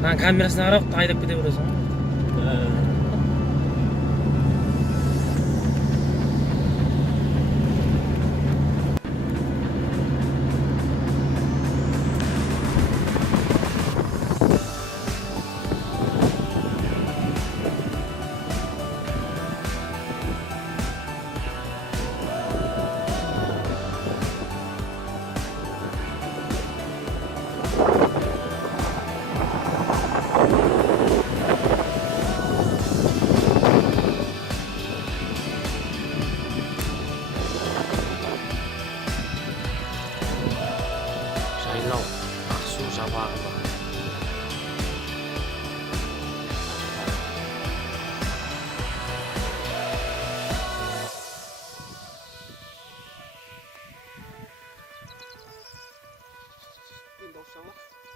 камерасына қарап айдап кете бересің. Жайлау, Ақсу жабағылы.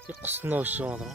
Тек құстың дауысы шығады ғой.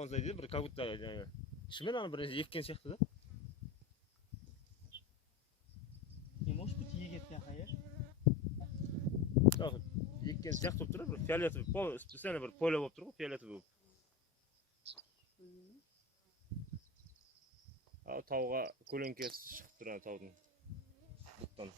болғандай дейді, бір как будто шынымен ана бір еккен сияқты да. Может быть, егет яқа, иә? Еккен сияқты болып тұр, бір фиолетовый, специально бір поле болып тұр ғой, фиолетовый болып. Тауға көлеңкесі шығып тұр ана таудың бұқтан.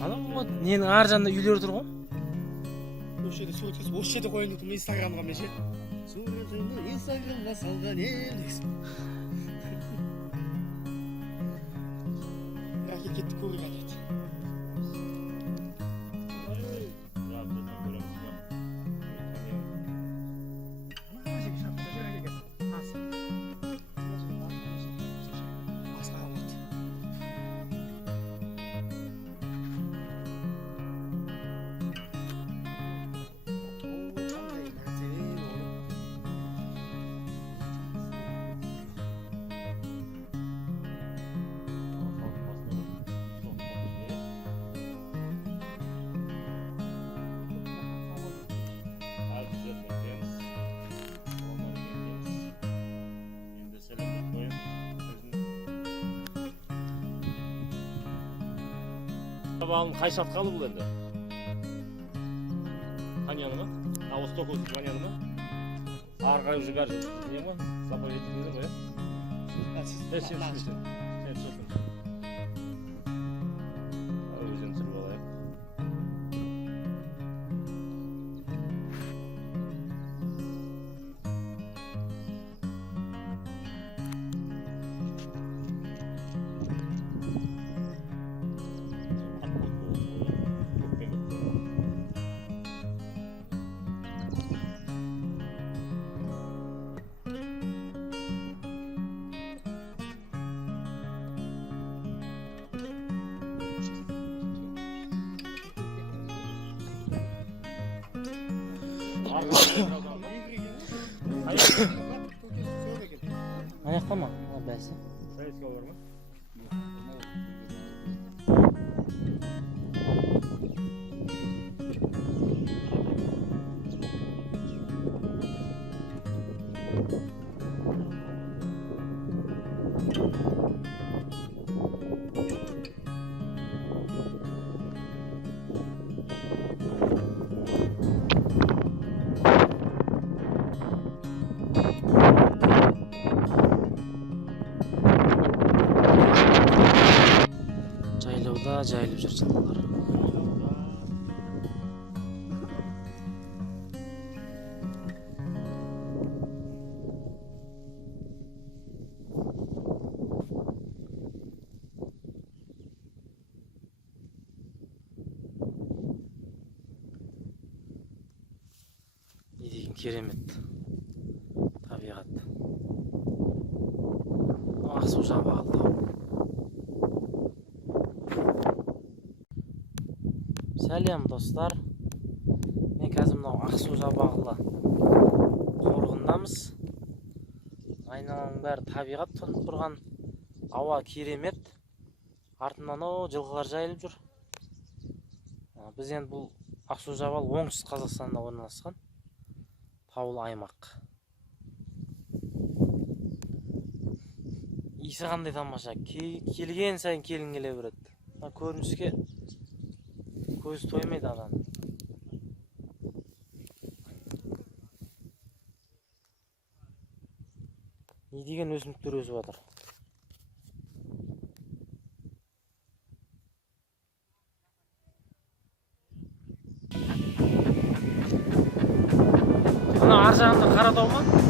Анау ненің ар жағында үйлер тұр ғой? Осы жерде қойын дедім инстаграмға мен ше. Суретімді инстаграмға салған ел дегісін. Бірақ кетті көріп әдет. Балын қай шатқалы бұл енді? Қанияны ма? Осы тоқ өсіп қанияны ма? Арғай уже бәрі не ма? Заповедник не ма, я? Сен өзен түсіріп алайық. Ана жақта ма? Бәсі. Советский бар ма? Жайлауда жайылып жүр жылқылар. Не деген керемет табиғат. Ақсу жабағы тау. Сәлем достар. Мен қазір мынау Ақсу жабағылы қорығындамыз. Айналаның бәрі табиғат тұнып тұрған. Ауа керемет. Артынан жылқылар жайылып жүр. Біз енді бұл Ақсу жабағылы оңтүстік Қазақстанда орналасқан таулы аймақ. Иісі қандай тамаша. Келген сайын келін келе береді. Көрініске көз тоймайды адам. Не деген өсімдіктер өсіп жатыр. Ана ар жағында Қаратау ма?